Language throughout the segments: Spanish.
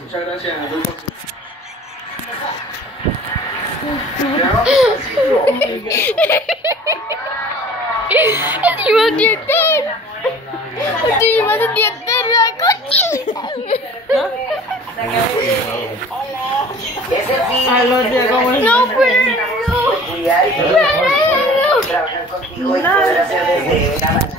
Muchas gracias. No puedo. Trabajar contigo y poder hacer desde la banana.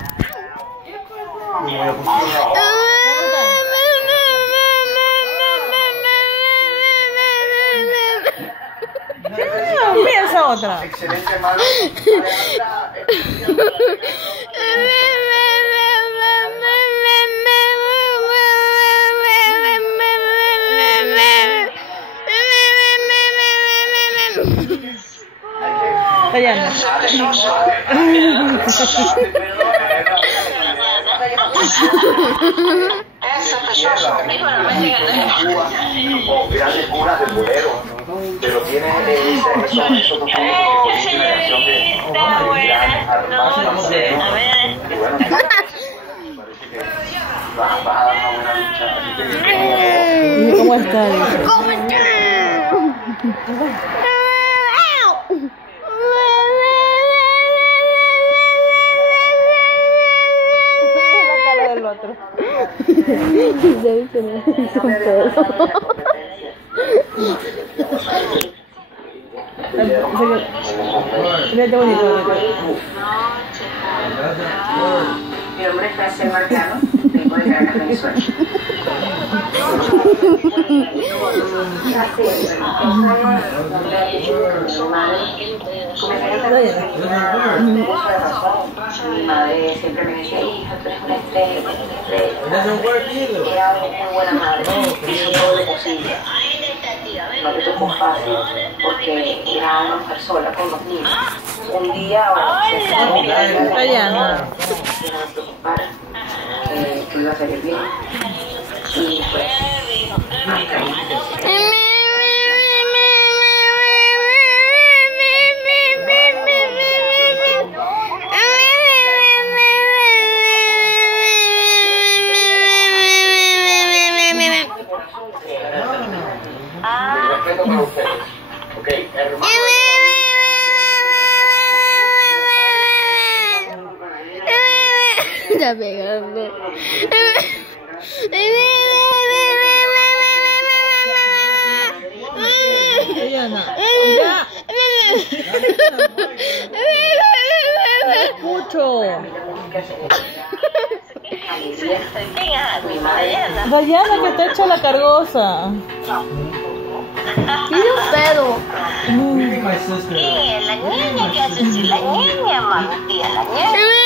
Piensa otra. Excelente, mano. Dayana. Grandes curas de bolero, pero tiene eso ¿Cómo está? El otro. Mira qué bonito. Mi nombre es Graciela Marcano, vengo de Caracas, Venezuela. Mi madre siempre me decía, hija, tú eres una estrella, tú eres una estrella. Era muy buena madre, hizo todo lo posible. No te tocó fácil, porque era una mujer sola con dos niños. Un día, Dayana. que no me preocupara, que iba a salir bien. Y pues, hasta ahí. respeto para ustedes. Ok, hermano. Está pegando. Dayana, ya. Escucho. Dayana, que está hecha la cargosa. Tiene un pedo. La niña, ¿qué haces? La niña, mami, tía, la niña.